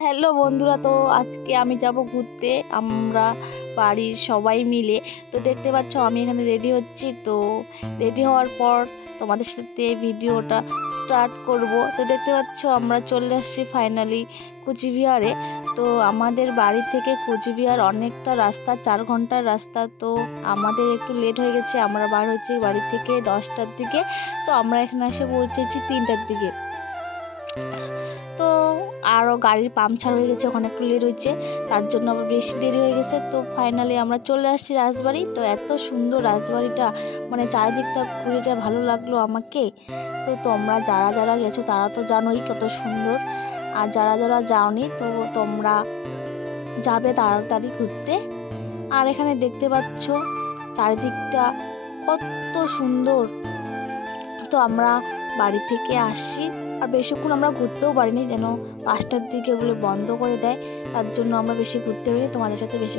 Hello বন্ধুরা, তো আজকে আমি যাব ঘুরতে আমরা বাড়ির সবাই মিলে। তো দেখতে পাচ্ছ আমি এখানে রেডি হচ্ছি। তো রেডি হওয়ার পর তোমাদের সাথে ভিডিওটা স্টার্ট করব। তো দেখতে পাচ্ছ আমরা চলে আসছি ফাইনালি কোচবিহারে। তো আমাদের বাড়ি থেকে কোচবিহার অনেকটা রাস্তা, 4 ঘন্টার রাস্তা। তো আমাদের একটু লেট হয়ে গেছে, আমরা বার হচ্ছি বাড়ি থেকে 10টার দিকে। তো আমরা এখানে এসে পৌঁছেছি 3টার দিকে। তো আরও গাড়ির পাংচার হয়ে গেছে, ওখানে একটু লেট হয়েছে, তার জন্য আবার বেশি দেরি হয়ে গেছে। তো ফাইনালি আমরা চলে আসছি রাজবাড়ি। তো এত সুন্দর রাজবাড়িটা, মানে চারিদিকটা ঘুরে যা ভালো লাগলো আমাকে। তো তোমরা যারা যারা গেছো তারা তো জানোই কত সুন্দর, আর যারা যারা যাওনি তো তোমরা যাবে তাড়াতাড়ি ঘুরতে। আর এখানে দেখতে পাচ্ছ চারিদিকটা কত সুন্দর। তো আমরা বাড়ি থেকে আসছি, আর বেশিক্ষণ আমরা ঘুরতেও পারিনি, যেন 5টার দিকে বলে বন্ধ করে দেয়, তার জন্য আমরা বেশি ঘুরতে পারিনি, তোমাদের সাথে বেশি